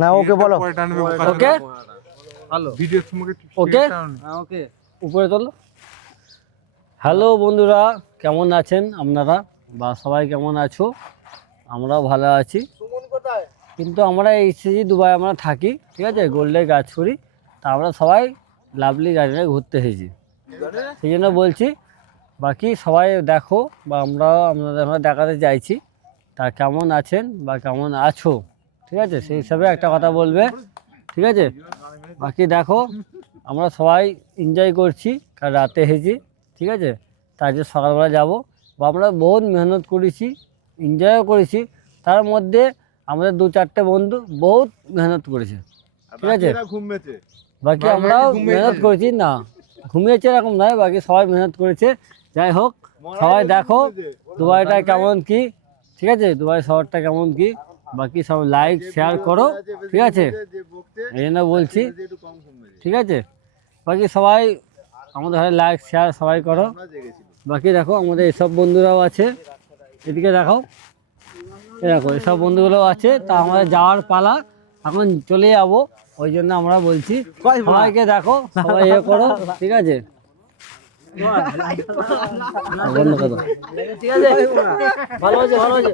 না ওকে বলো ওকে ভালো ভিডিওর সময় ওকে ওকে উপরে তোলো। হ্যালো বন্ধুরা, কেমন আছেন আপনারা বা সবাই কেমন আছো? আমরাও ভালো আছি, কিন্তু আমরা এসেছি দুবাই, আমরা থাকি, ঠিক আছে, গোল্ডে কাজ করি। তা আমরা সবাই লাভলি গার্ডেনে ঘুরতে এসেছি, সেই জন্য বলছি বাকি সবাই দেখো বা আমরাও আপনাদের দেখাতে চাইছি তা কেমন আছেন বা কেমন আছো, ঠিক আছে, সেই হিসাবে একটা কথা বলবে, ঠিক আছে। বাকি দেখো আমরা সবাই এনজয় করছি, কারণ রাতে এসেছি, ঠিক আছে, তার জন্য সকালবেলা যাবো। বা আমরা বহুত মেহনত করেছি, এনজয়ও করেছি, তার মধ্যে আমাদের 2-4টে বন্ধু বহুত মেহনত করেছে, ঠিক আছে। বাকি আমরাও মেহনত করেছি, না ঘুমিয়েছে এরকম নয়, বাকি সবাই মেহনত করেছে। যাই হোক, সবাই দেখো দুবাইটা কেমন কি, ঠিক আছে, দুবাই শহরটা কেমন কি, বাকি সব লাইক শেয়ার করো, ঠিক আছে, এই জন্য বলছি, ঠিক আছে। বাকি সবাই আমাদের ঘরে লাইক শেয়ার সবাই করো। বাকি দেখো আমাদের এসব বন্ধুরাও আছে, এদিকে দেখো, এ দেখো এসব বন্ধুগুলোও আছে। তা আমাদের যাওয়ার পালা, এখন চলে যাবো, ওই জন্য আমরা বলছি সবাইকে দেখো, সবাই ইয়ে করো, ঠিক আছে। বন্ধ করো, ঠিক আছে, ভালো হয়েছে ভালো হয়েছে।